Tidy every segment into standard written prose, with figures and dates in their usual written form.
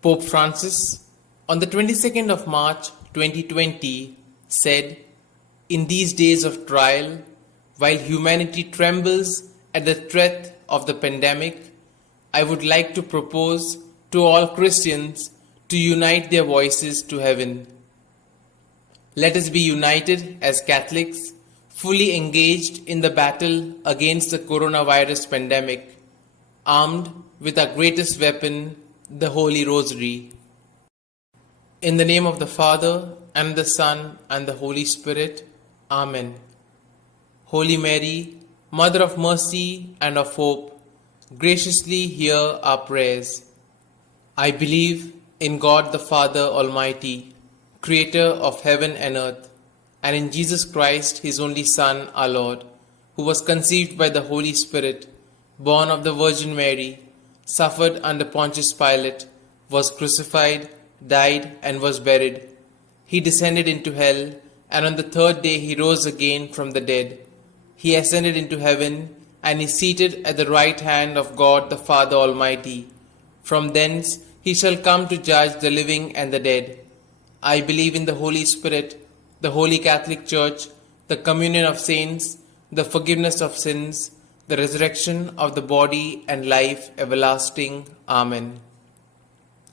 Pope Francis, on the 22nd of March 2020, said, "In these days of trial, while humanity trembles at the threat of the pandemic, I would like to propose to all Christians to unite their voices to heaven. Let us be united as Catholics, fully engaged in the battle against the coronavirus pandemic, armed with our greatest weapon, the Holy Rosary. In the name of the Father, and the Son, and the Holy Spirit. Amen. Holy Mary, Mother of Mercy and of Hope, graciously hear our prayers. I believe in God the Father Almighty, Creator of heaven and earth, and in Jesus Christ, His only Son, our Lord, who was conceived by the Holy Spirit, born of the Virgin Mary, suffered under Pontius Pilate, was crucified, died, and was buried. He descended into hell, and on the third day He rose again from the dead. He ascended into heaven, and is seated at the right hand of God the Father Almighty. From thence He shall come to judge the living and the dead. I believe in the Holy Spirit, the Holy Catholic Church, the communion of saints, the forgiveness of sins, the resurrection of the body, and life everlasting. Amen.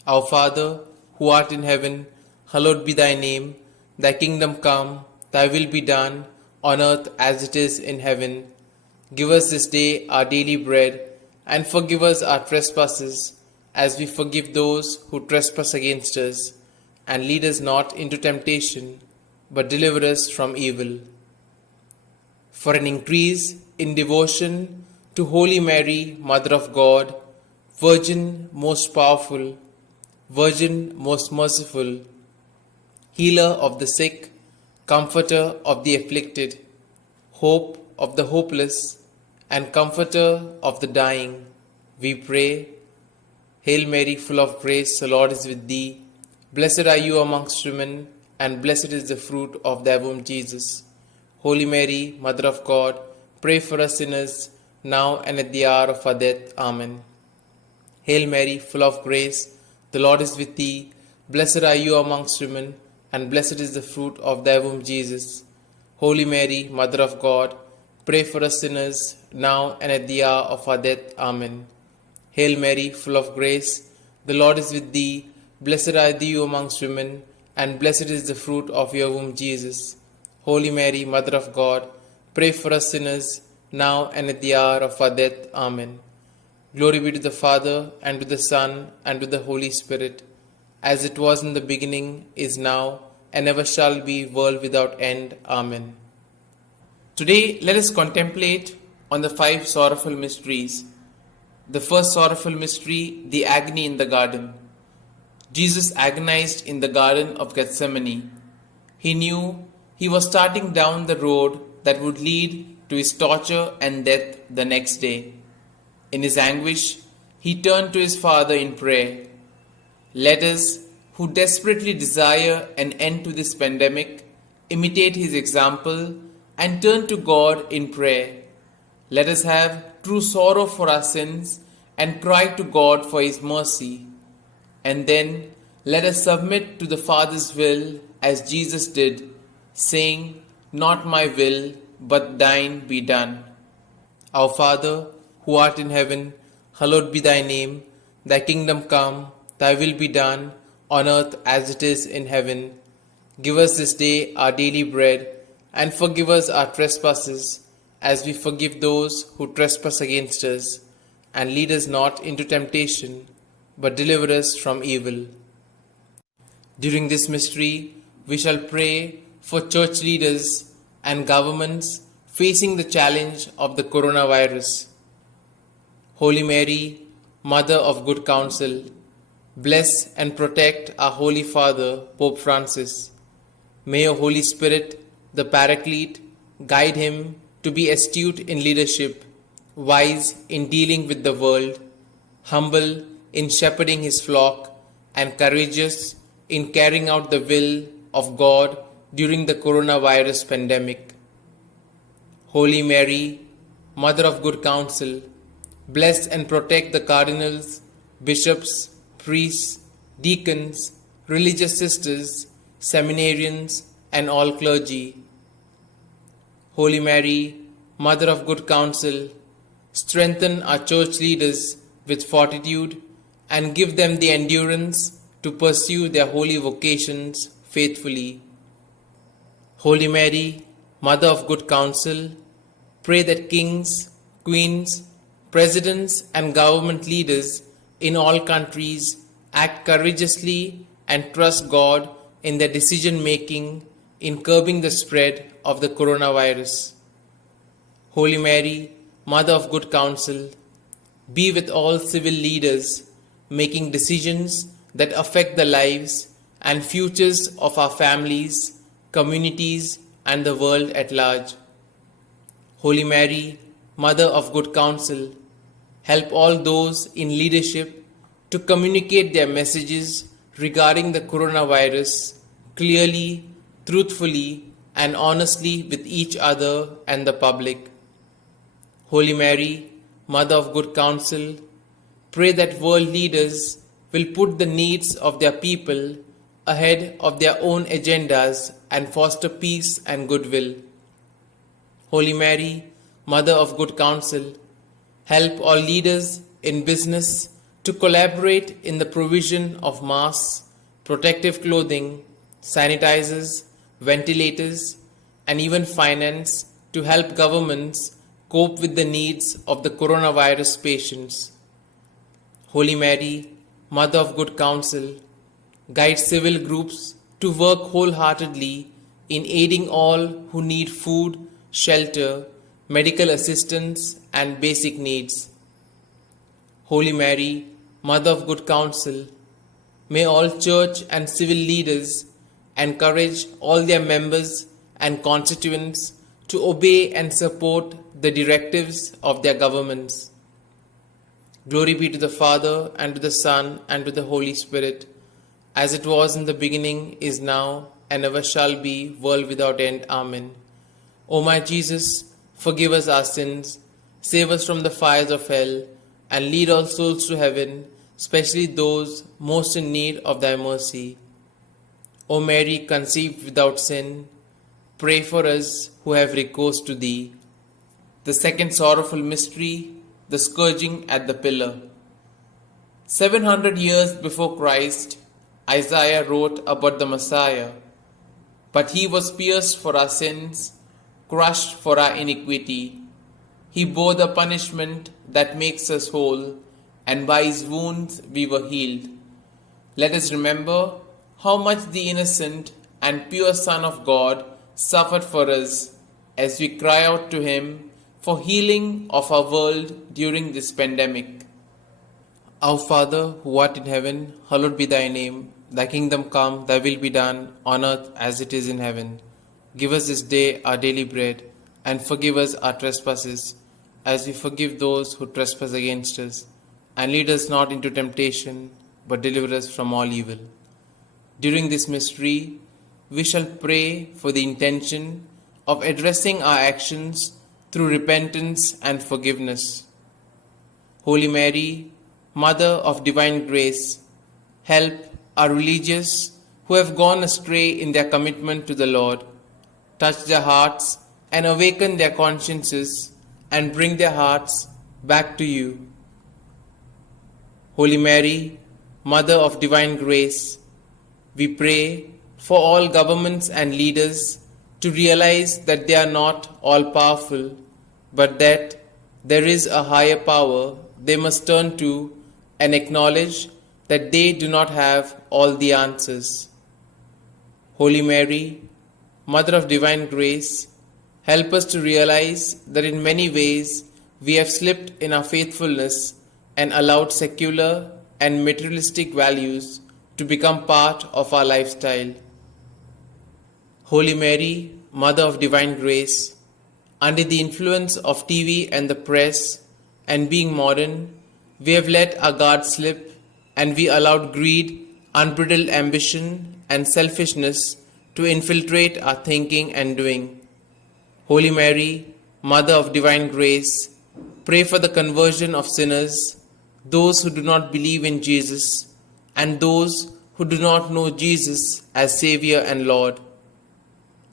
Our Father, who art in heaven, hallowed be thy name. Thy kingdom come, thy will be done, on earth as it is in heaven. Give us this day our daily bread, and forgive us our trespasses, as we forgive those who trespass against us. And lead us not into temptation, but deliver us from evil. For an increase in devotion to Holy Mary, Mother of God, Virgin most powerful, Virgin most merciful, Healer of the sick, Comforter of the afflicted, Hope of the hopeless, and Comforter of the dying, we pray. Hail Mary, full of grace, the Lord is with thee. Blessed are you amongst women, and blessed is the fruit of thy womb, Jesus. Holy Mary, Mother of God, pray for us sinners, now and at the hour of our death. Amen. Hail Mary, full of grace, the Lord is with thee. Blessed are you amongst women, and blessed is the fruit of thy womb, Jesus. Holy Mary, Mother of God, pray for us sinners, now and at the hour of our death. Amen. Hail Mary, full of grace, the Lord is with thee. Blessed are thou amongst women, and blessed is the fruit of your womb, Jesus. Holy Mary, Mother of God, pray for us sinners, now and at the hour of our death. Amen. Glory be to the Father, and to the Son, and to the Holy Spirit, as it was in the beginning, is now, and ever shall be, world without end. Amen. Today, let us contemplate on the 5 sorrowful mysteries. The first sorrowful mystery, the agony in the garden. Jesus agonized in the Garden of Gethsemane. He knew he was starting down the road that would lead to his torture and death the next day. In his anguish, he turned to his Father in prayer. Let us, who desperately desire an end to this pandemic, imitate his example and turn to God in prayer. Let us have true sorrow for our sins and cry to God for his mercy. And then let us submit to the Father's will as Jesus did, saying, "Not my will, but thine be done." Our Father, who art in heaven, hallowed be thy name. Thy kingdom come, thy will be done, on earth as it is in heaven. Give us this day our daily bread, and forgive us our trespasses, as we forgive those who trespass against us. And lead us not into temptation, but deliver us from evil. During this mystery, we shall pray for church leaders and governments facing the challenge of the coronavirus. Holy Mary, Mother of Good Counsel, bless and protect our Holy Father, Pope Francis. May your Holy Spirit, the Paraclete, guide him to be astute in leadership, wise in dealing with the world, humble in shepherding his flock, and courageous in carrying out the will of God during the coronavirus pandemic. Holy Mary, Mother of Good Counsel, bless and protect the cardinals, bishops, priests, deacons, religious sisters, seminarians, and all clergy. Holy Mary, Mother of Good Counsel, strengthen our church leaders with fortitude and give them the endurance to pursue their holy vocations faithfully. Holy Mary, Mother of Good Counsel, pray that kings, queens, presidents, and government leaders in all countries act courageously and trust God in their decision making in curbing the spread of the coronavirus. Holy Mary, Mother of Good Counsel, be with all civil leaders making decisions that affect the lives and futures of our families, communities, and the world at large. Holy Mary, Mother of Good Counsel, help all those in leadership to communicate their messages regarding the coronavirus clearly, truthfully, and honestly with each other and the public. Holy Mary, Mother of Good Counsel, pray that world leaders will put the needs of their people ahead of their own agendas and foster peace and goodwill. Holy Mary, Mother of Good Counsel, help all leaders in business to collaborate in the provision of masks, protective clothing, sanitizers, ventilators, and even finance to help governments cope with the needs of the coronavirus patients. Holy Mary, Mother of Good Counsel, guide civil groups to work wholeheartedly in aiding all who need food, shelter, medical assistance, and basic needs. Holy Mary, Mother of Good Counsel, may all church and civil leaders encourage all their members and constituents to obey and support the directives of their governments. Glory be to the Father, and to the Son, and to the Holy Spirit, as it was in the beginning, is now, and ever shall be, world without end. Amen. O my Jesus, forgive us our sins, save us from the fires of hell, and lead all souls to heaven, especially those most in need of thy mercy. O Mary, conceived without sin, pray for us who have recourse to thee. The second sorrowful mystery, the scourging at the pillar. 700 years before Christ, Isaiah wrote about the Messiah. But he was pierced for our sins, crushed for our iniquity. He bore the punishment that makes us whole, and by his wounds we were healed. Let us remember how much the innocent and pure Son of God suffered for us as we cry out to him for healing of our world during this pandemic. Our Father, who art in heaven, hallowed be thy name. Thy kingdom come, thy will be done, on earth as it is in heaven. Give us this day our daily bread, and forgive us our trespasses, as we forgive those who trespass against us. And lead us not into temptation, but deliver us from all evil. During this mystery, we shall pray for the intention of addressing our actions through repentance and forgiveness. Holy Mary, Mother of Divine Grace, help our religious who have gone astray in their commitment to the Lord. Touch their hearts and awaken their consciences and bring their hearts back to you. Holy Mary, Mother of Divine Grace, we pray for all governments and leaders to realize that they are not all powerful, but that there is a higher power they must turn to and acknowledge that they do not have all the answers. Holy Mary, Mother of Divine Grace, help us to realize that in many ways we have slipped in our faithfulness and allowed secular and materialistic values to become part of our lifestyle. Holy Mary, Mother of Divine Grace, under the influence of TV and the press and being modern, we have let our guard slip and we allowed greed, unbridled ambition, and selfishness to infiltrate our thinking and doing. Holy Mary, Mother of Divine Grace, pray for the conversion of sinners, those who do not believe in Jesus, and those who do not know Jesus as Savior and Lord.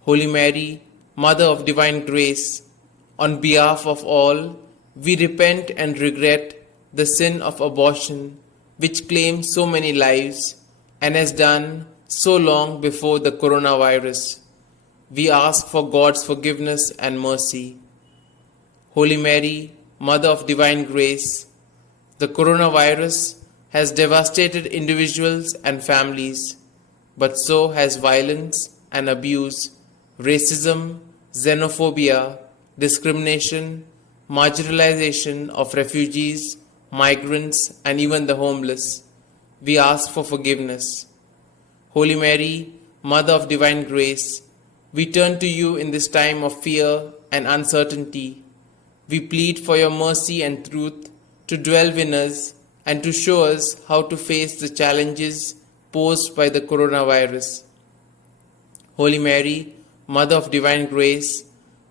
Holy Mary, Mother of Divine Grace, on behalf of all, we repent and regret the sin of abortion which claims so many lives and has done so long before the coronavirus. We ask for God's forgiveness and mercy. Holy Mary, Mother of Divine Grace, the coronavirus has devastated individuals and families, but so has violence and abuse, racism, xenophobia, discrimination, marginalization of refugees, migrants, and even the homeless. We ask for forgiveness. Holy Mary, Mother of Divine Grace, we turn to you in this time of fear and uncertainty. We plead for your mercy and truth to dwell in us and to show us how to face the challenges posed by the coronavirus. Holy Mary, Mother of Divine Grace,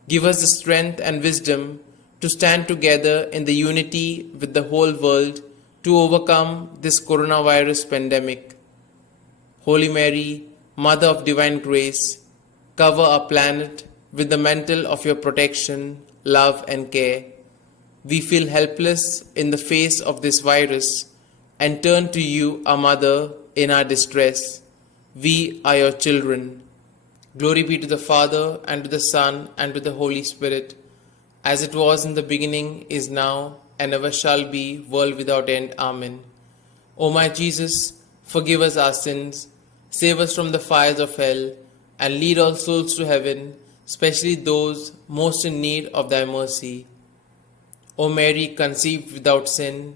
give us the strength and wisdom to stand together in the unity with the whole world to overcome this coronavirus pandemic. Holy Mary, Mother of Divine Grace, cover our planet with the mantle of your protection, love, and care. We feel helpless in the face of this virus and turn to you, our Mother, in our distress. We are your children. Glory be to the Father, and to the Son, and to the Holy Spirit, as it was in the beginning, is now, and ever shall be, world without end. Amen. O my Jesus, forgive us our sins, save us from the fires of hell, and lead all souls to heaven, especially those most in need of thy mercy. O Mary, conceived without sin,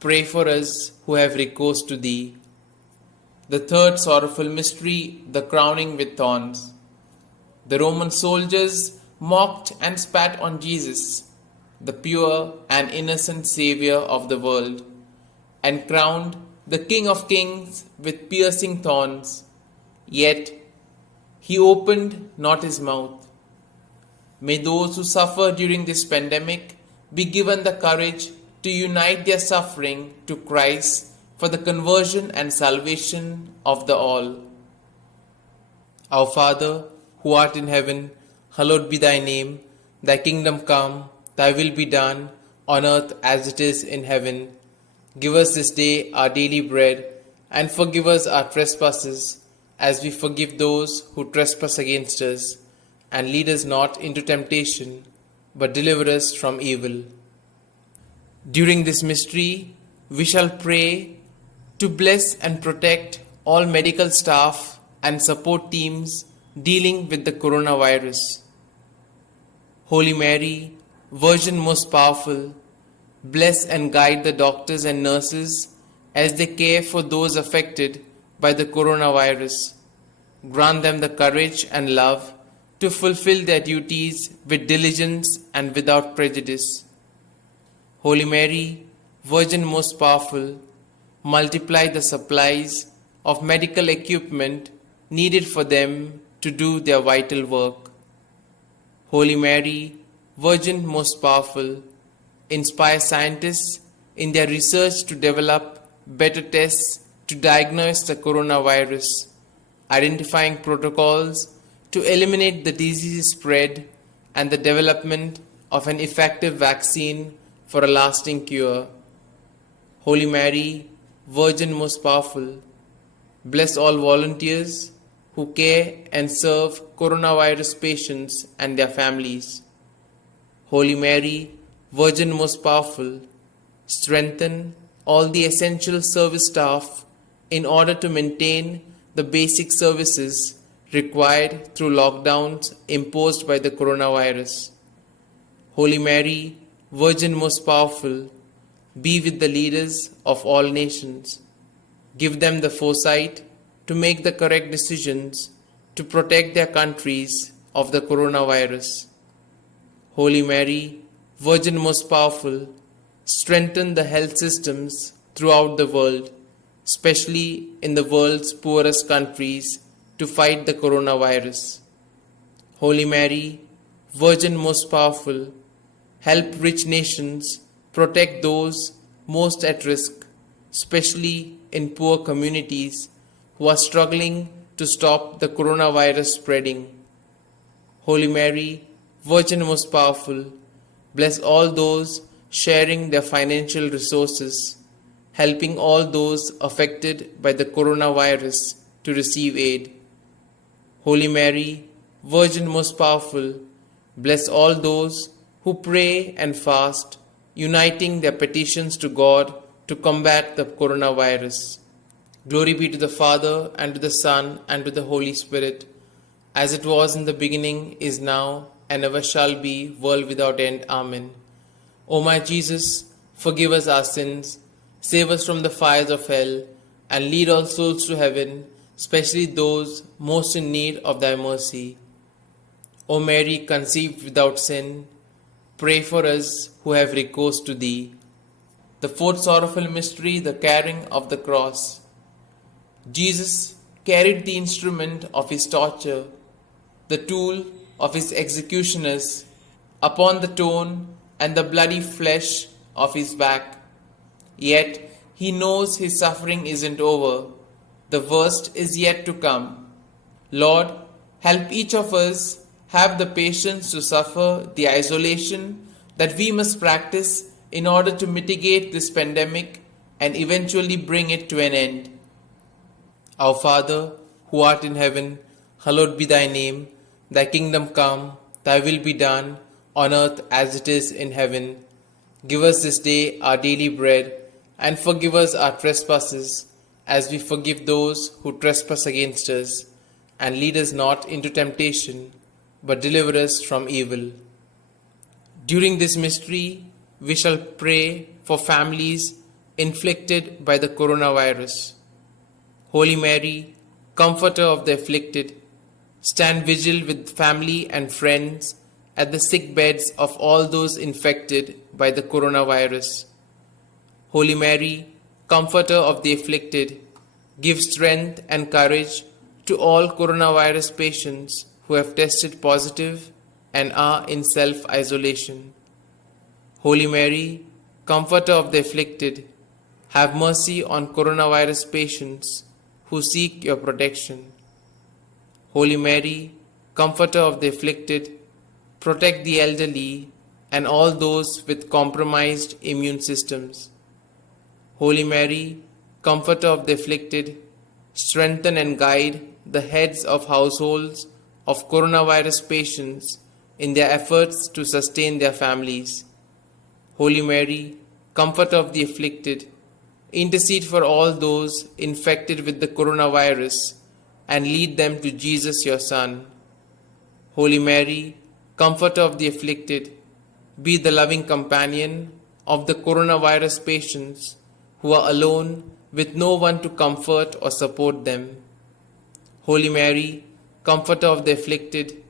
pray for us who have recourse to thee. The third sorrowful mystery, the crowning with thorns. The Roman soldiers mocked and spat on Jesus, the pure and innocent Saviour of the world, and crowned the King of Kings with piercing thorns. Yet he opened not his mouth. May those who suffer during this pandemic be given the courage to unite their suffering to Christ for the conversion and salvation of the all. Our Father, who art in heaven, hallowed be thy name. Thy kingdom come, thy will be done, on earth as it is in heaven. Give us this day our daily bread, and forgive us our trespasses, as we forgive those who trespass against us. And lead us not into temptation, but deliver us from evil. During this mystery, we shall pray to bless and protect all medical staff and support teams dealing with the coronavirus. Holy Mary, Virgin most powerful, bless and guide the doctors and nurses as they care for those affected by the coronavirus. Grant them the courage and love to fulfill their duties with diligence and without prejudice. Holy Mary, Virgin most powerful, multiply the supplies of medical equipment needed for them to do their vital work. Holy Mary, Virgin most powerful, inspire scientists in their research to develop better tests to diagnose the coronavirus, identifying protocols to eliminate the disease spread and the development of an effective vaccine for a lasting cure. Holy Mary, Virgin most powerful, bless all volunteers who care and serve coronavirus patients and their families. Holy Mary, Virgin most powerful, strengthen all the essential service staff in order to maintain the basic services required through lockdowns imposed by the coronavirus. Holy Mary, Virgin most powerful, be with the leaders of all nations. Give them the foresight to make the correct decisions to protect their countries of the coronavirus. Holy Mary, Virgin most powerful, strengthen the health systems throughout the world, especially in the world's poorest countries, to fight the coronavirus. Holy Mary, Virgin most powerful, help rich nations protect those most at risk, especially in poor communities, who are struggling to stop the coronavirus spreading. Holy Mary, Virgin most powerful, bless all those sharing their financial resources, helping all those affected by the coronavirus to receive aid. Holy Mary, Virgin most powerful, bless all those who pray and fast, uniting their petitions to God to combat the coronavirus. Glory be to the Father, and to the Son, and to the Holy Spirit, as it was in the beginning, is now, and ever shall be, world without end. Amen. O my Jesus, forgive us our sins, save us from the fires of hell, and lead all souls to heaven, especially those most in need of thy mercy. O Mary, conceived without sin, pray for us who have recourse to thee. The fourth sorrowful mystery, the carrying of the cross. Jesus carried the instrument of his torture, the tool of his executioners, upon the torn and the bloody flesh of his back. Yet he knows his suffering isn't over. The worst is yet to come. Lord, help each of us have the patience to suffer the isolation that we must practice in order to mitigate this pandemic and eventually bring it to an end. Our Father, who art in heaven, hallowed be thy name. Thy kingdom come, thy will be done, on earth as it is in heaven. Give us this day our daily bread, and forgive us our trespasses, as we forgive those who trespass against us. And lead us not into temptation, but deliver us from evil. During this mystery, we shall pray for families inflicted by the coronavirus. Holy Mary, comforter of the afflicted, stand vigil with family and friends at the sick beds of all those infected by the coronavirus. Holy Mary, comforter of the afflicted, give strength and courage to all coronavirus patients who have tested positive and are in self-isolation. Holy Mary, comforter of the afflicted, have mercy on coronavirus patients who seek your protection. Holy Mary, comforter of the afflicted, protect the elderly and all those with compromised immune systems. Holy Mary, comforter of the afflicted, strengthen and guide the heads of households of coronavirus patients in their efforts to sustain their families. Holy Mary, comforter of the afflicted, intercede for all those infected with the coronavirus and lead them to Jesus, your Son. Holy Mary, comforter of the afflicted, be the loving companion of the coronavirus patients who are alone with no one to comfort or support them. Holy Mary, comforter of the afflicted,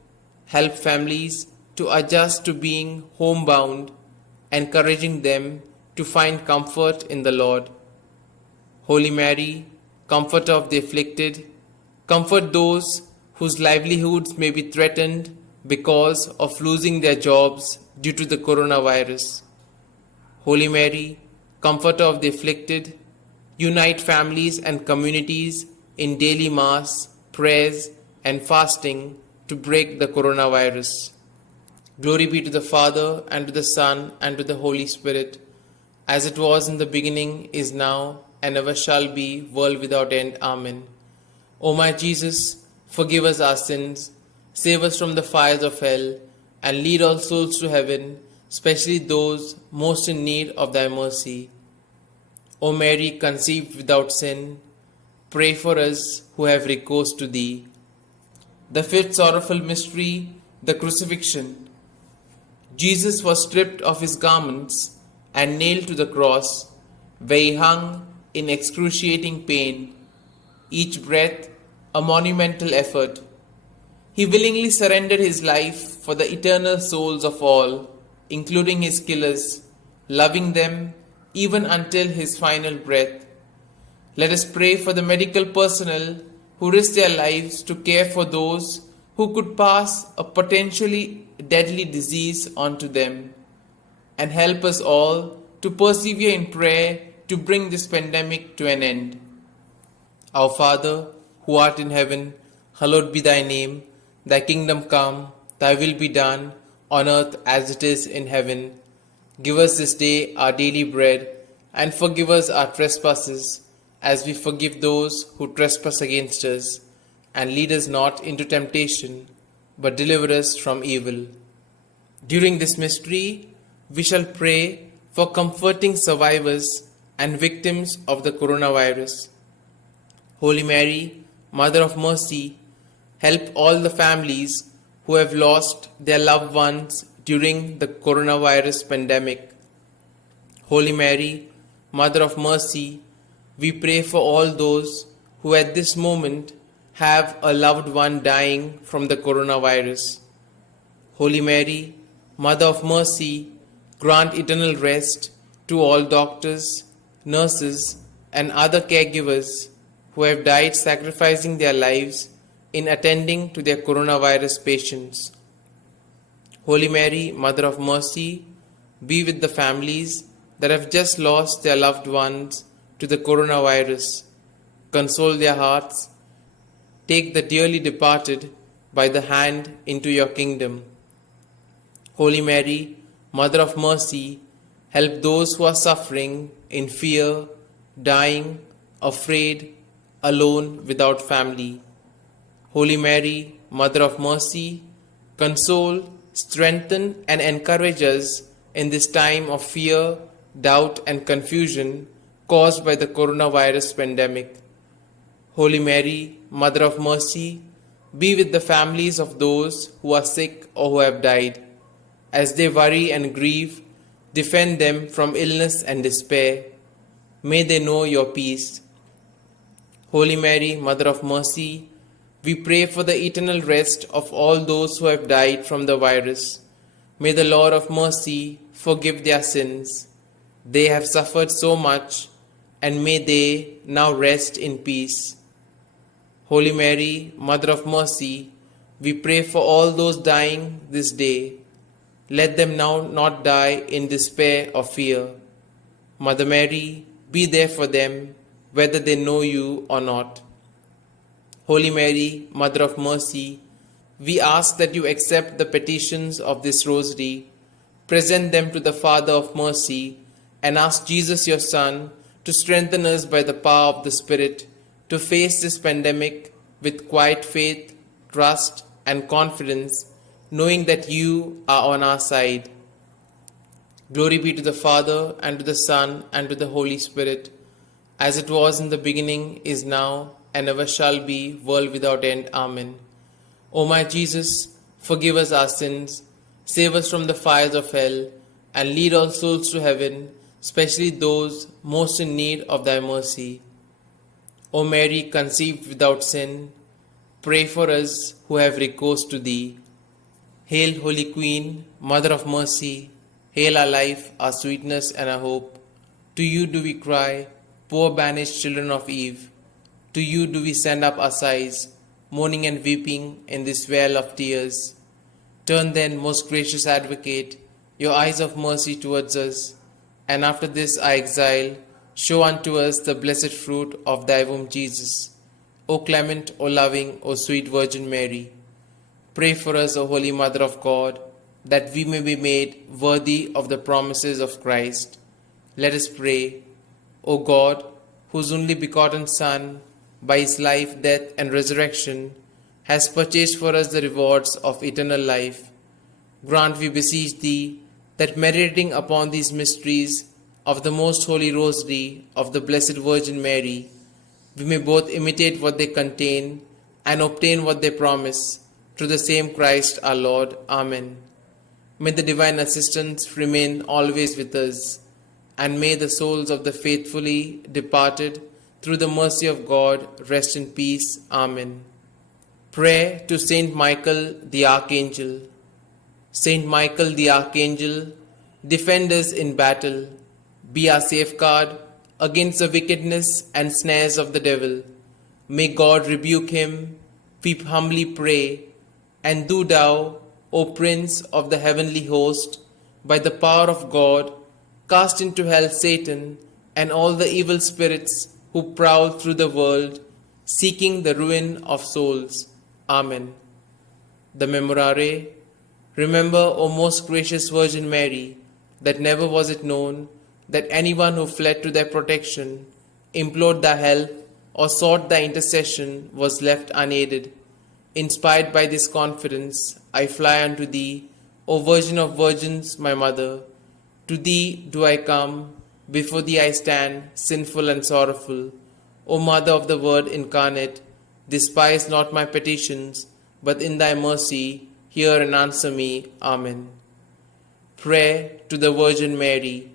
help families to adjust to being homebound, encouraging them to find comfort in the Lord. Holy Mary, comforter of the afflicted, comfort those whose livelihoods may be threatened because of losing their jobs due to the coronavirus. Holy Mary, comforter of the afflicted, unite families and communities in daily mass, prayers, and fasting to break the coronavirus. Glory be to the Father, and to the Son, and to the Holy Spirit, as it was in the beginning, is now, and ever shall be, world without end. Amen. O my Jesus, forgive us our sins, save us from the fires of hell, and lead all souls to heaven, especially those most in need of thy mercy. O Mary, conceived without sin, pray for us who have recourse to thee. The fifth sorrowful mystery, the crucifixion. Jesus was stripped of his garments and nailed to the cross, where he hung in excruciating pain, each breath a monumental effort. He willingly surrendered his life for the eternal souls of all, including his killers, loving them even until his final breath. Let us pray for the medical personnel who risk their lives to care for those who could pass a potentially deadly disease onto them, and help us all to persevere in prayer to bring this pandemic to an end. Our Father, who art in heaven, hallowed be thy name. Thy kingdom come, thy will be done, on earth as it is in heaven. Give us this day our daily bread, and forgive us our trespasses, as we forgive those who trespass against us. And lead us not into temptation, but deliver us from evil. During this mystery, we shall pray for comforting survivors and victims of the coronavirus. Holy Mary, Mother of Mercy, help all the families who have lost their loved ones during the coronavirus pandemic. Holy Mary, Mother of Mercy, we pray for all those who at this moment have a loved one dying from the coronavirus. Holy Mary, Mother of Mercy, grant eternal rest to all doctors, nurses, and other caregivers who have died sacrificing their lives in attending to their coronavirus patients. Holy Mary, Mother of Mercy, be with the families that have just lost their loved ones to the coronavirus. Console their hearts. Take the dearly departed by the hand into your kingdom. Holy Mary, Mother of Mercy, help those who are suffering in fear, dying, afraid, alone, without family. Holy Mary, Mother of Mercy, console, strengthen, and encourage us in this time of fear, doubt, and confusion caused by the coronavirus pandemic. Holy Mary, Mother of Mercy, be with the families of those who are sick or who have died. As they worry and grieve, defend them from illness and despair. May they know your peace. Holy Mary, Mother of Mercy, we pray for the eternal rest of all those who have died from the virus. May the Lord of Mercy forgive their sins. They have suffered so much, and may they now rest in peace. Holy Mary, Mother of Mercy, we pray for all those dying this day. Let them now not die in despair or fear. Mother Mary, be there for them, whether they know you or not. Holy Mary, Mother of Mercy, we ask that you accept the petitions of this rosary, present them to the Father of Mercy, and ask Jesus, your Son, to strengthen us by the power of the Spirit to face this pandemic with quiet faith, trust, and confidence, knowing that you are on our side. Glory be to the Father, and to the Son, and to the Holy Spirit, as it was in the beginning, is now, and ever shall be, world without end. Amen. O my Jesus, forgive us our sins, save us from the fires of hell, and lead all souls to heaven, especially those most in need of thy mercy. O Mary, conceived without sin, pray for us who have recourse to thee. Hail, Holy Queen, Mother of Mercy, hail our life, our sweetness, and our hope. To you do we cry, poor banished children of Eve. To you do we send up our sighs, mourning and weeping in this vale of tears. Turn then, most gracious Advocate, your eyes of mercy towards us, and after this our exile, show unto us the blessed fruit of thy womb, Jesus. O clement, O loving, O sweet Virgin Mary, pray for us, O Holy Mother of God, that we may be made worthy of the promises of Christ. Let us pray. O God, whose only begotten Son, by his life, death, and resurrection, has purchased for us the rewards of eternal life, grant, we beseech thee, that meditating upon these mysteries of the most holy rosary of the Blessed Virgin Mary, we may both imitate what they contain and obtain what they promise, through the same Christ our Lord. Amen. May the divine assistance remain always with us, and may the souls of the faithfully departed, through the mercy of God, rest in peace. Amen. Prayer to Saint Michael the Archangel. Saint Michael the Archangel, defend us in battle. Be our safeguard against the wickedness and snares of the devil. May God rebuke him, we humbly pray. And do thou, O Prince of the heavenly host, by the power of God, cast into hell Satan and all the evil spirits who prowl through the world, seeking the ruin of souls. Amen. The Memorare. Remember, O most gracious Virgin Mary, that never was it known that anyone who fled to thy protection, implored thy help, or sought thy intercession was left unaided. Inspired by this confidence, I fly unto thee, O Virgin of Virgins, my Mother. To thee do I come, before thee I stand, sinful and sorrowful. O Mother of the Word incarnate, despise not my petitions, but in thy mercy hear and answer me. Amen. Prayer to the Virgin Mary.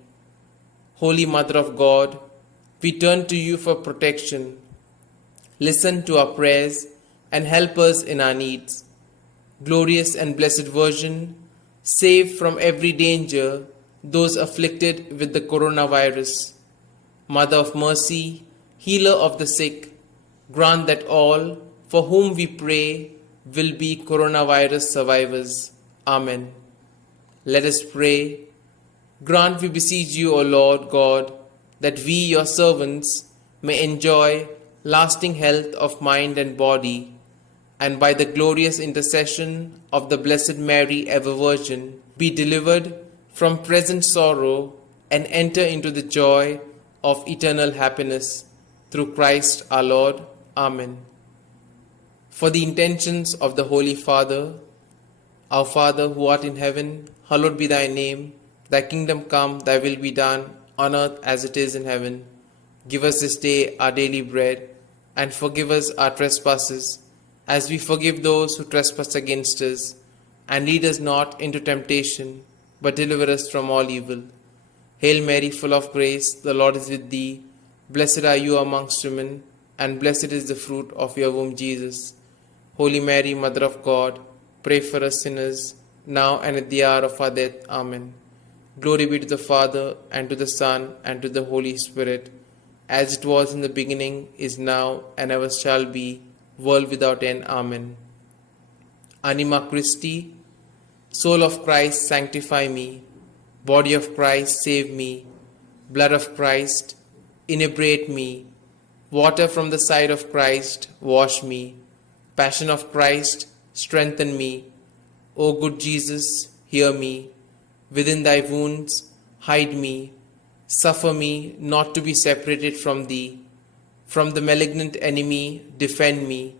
Holy Mother of God, we turn to you for protection. Listen to our prayers and help us in our needs. Glorious and blessed Virgin, save from every danger those afflicted with the coronavirus. Mother of mercy, healer of the sick, grant that all for whom we pray will be coronavirus survivors. Amen. Let us pray. Grant, we beseech you, O Lord God, that we, your servants, may enjoy lasting health of mind and body, and by the glorious intercession of the Blessed Mary, ever Virgin, be delivered from present sorrow and enter into the joy of eternal happiness. Through Christ our Lord. Amen. For the intentions of the Holy Father, our Father who art in heaven, hallowed be thy name. Thy kingdom come, thy will be done, on earth as it is in heaven. Give us this day our daily bread, and forgive us our trespasses, as we forgive those who trespass against us. And lead us not into temptation, but deliver us from all evil. Hail Mary, full of grace, the Lord is with thee. Blessed are you amongst women, and blessed is the fruit of your womb, Jesus. Holy Mary, Mother of God, pray for us sinners, now and at the hour of our death. Amen. Glory be to the Father, and to the Son, and to the Holy Spirit, as it was in the beginning, is now, and ever shall be, world without end. Amen. Anima Christi, soul of Christ, sanctify me. Body of Christ, save me. Blood of Christ, inebriate me. Water from the side of Christ, wash me. Passion of Christ, strengthen me. O good Jesus, hear me. Within thy wounds, hide me. Suffer me not to be separated from thee. From the malignant enemy, defend me.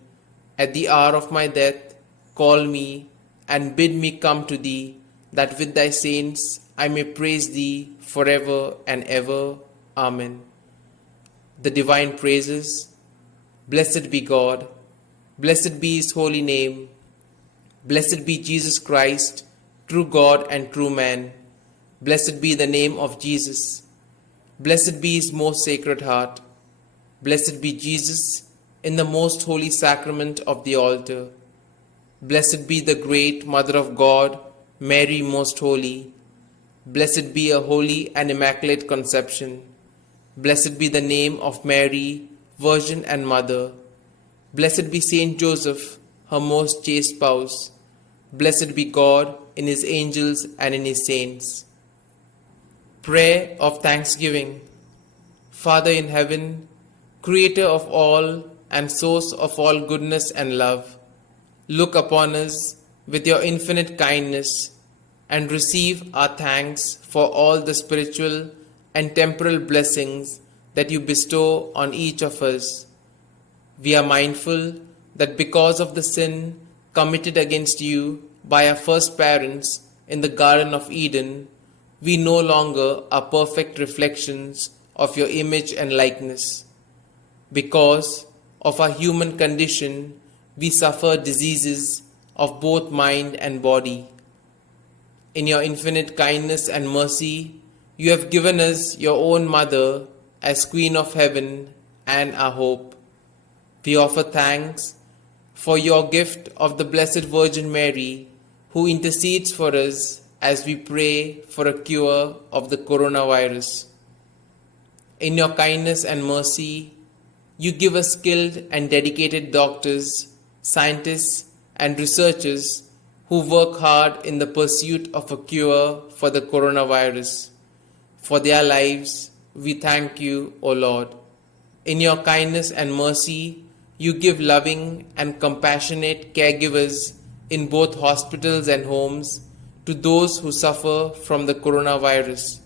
At the hour of my death, call me and bid me come to thee, that with thy saints I may praise thee forever and ever. Amen. The Divine Praises. Blessed be God. Blessed be his holy name. Blessed be Jesus Christ, true God and true man. Blessed be the name of Jesus. Blessed be his most sacred heart. Blessed be Jesus in the most holy sacrament of the altar. Blessed be the great Mother of God, Mary most holy. Blessed be a holy and immaculate conception. Blessed be the name of Mary, Virgin and Mother. Blessed be Saint Joseph, her most chaste spouse. Blessed be God in his angels and in his saints. Prayer of Thanksgiving. Father in heaven, Creator of all and source of all goodness and love, look upon us with your infinite kindness and receive our thanks for all the spiritual and temporal blessings that you bestow on each of us. We are mindful that because of the sin committed against you by our first parents in the Garden of Eden, we no longer are perfect reflections of your image and likeness. Because of our human condition, we suffer diseases of both mind and body. In your infinite kindness and mercy, you have given us your own Mother as Queen of Heaven and our hope. We offer thanks for your gift of the Blessed Virgin Mary, who intercedes for us as we pray for a cure of the coronavirus. In your kindness and mercy, you give us skilled and dedicated doctors, scientists, and researchers who work hard in the pursuit of a cure for the coronavirus. For their lives, we thank you, O Lord. In your kindness and mercy, you give loving and compassionate caregivers in both hospitals and homes to those who suffer from the coronavirus.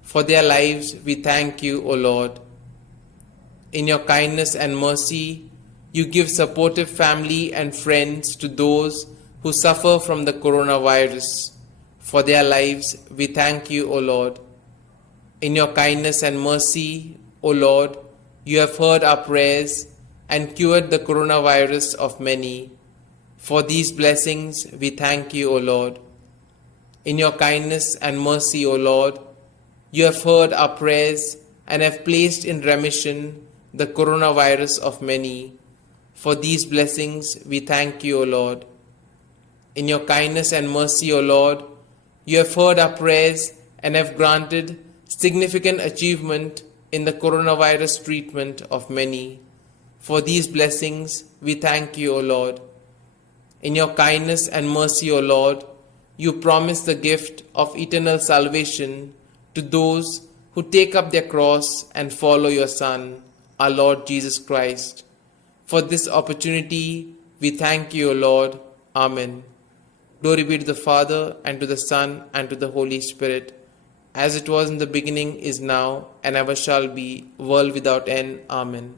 For their lives, we thank you, O Lord. In your kindness and mercy, you give supportive family and friends to those who suffer from the coronavirus. For their lives, we thank you, O Lord. In your kindness and mercy, O Lord, you have heard our prayers and cured the coronavirus of many. For these blessings, we thank you, O Lord. In your kindness and mercy, O Lord, you have heard our prayers and have placed in remission the coronavirus of many. For these blessings, we thank you, O Lord. In your kindness and mercy, O Lord, you have heard our prayers and have granted significant achievement in the coronavirus treatment of many. For these blessings, we thank you, O Lord. In your kindness and mercy, O Lord, you promise the gift of eternal salvation to those who take up their cross and follow your Son, our Lord Jesus Christ. For this opportunity, we thank you, O Lord. Amen. Glory be to the Father, and to the Son, and to the Holy Spirit, as it was in the beginning, is now, and ever shall be, world without end. Amen.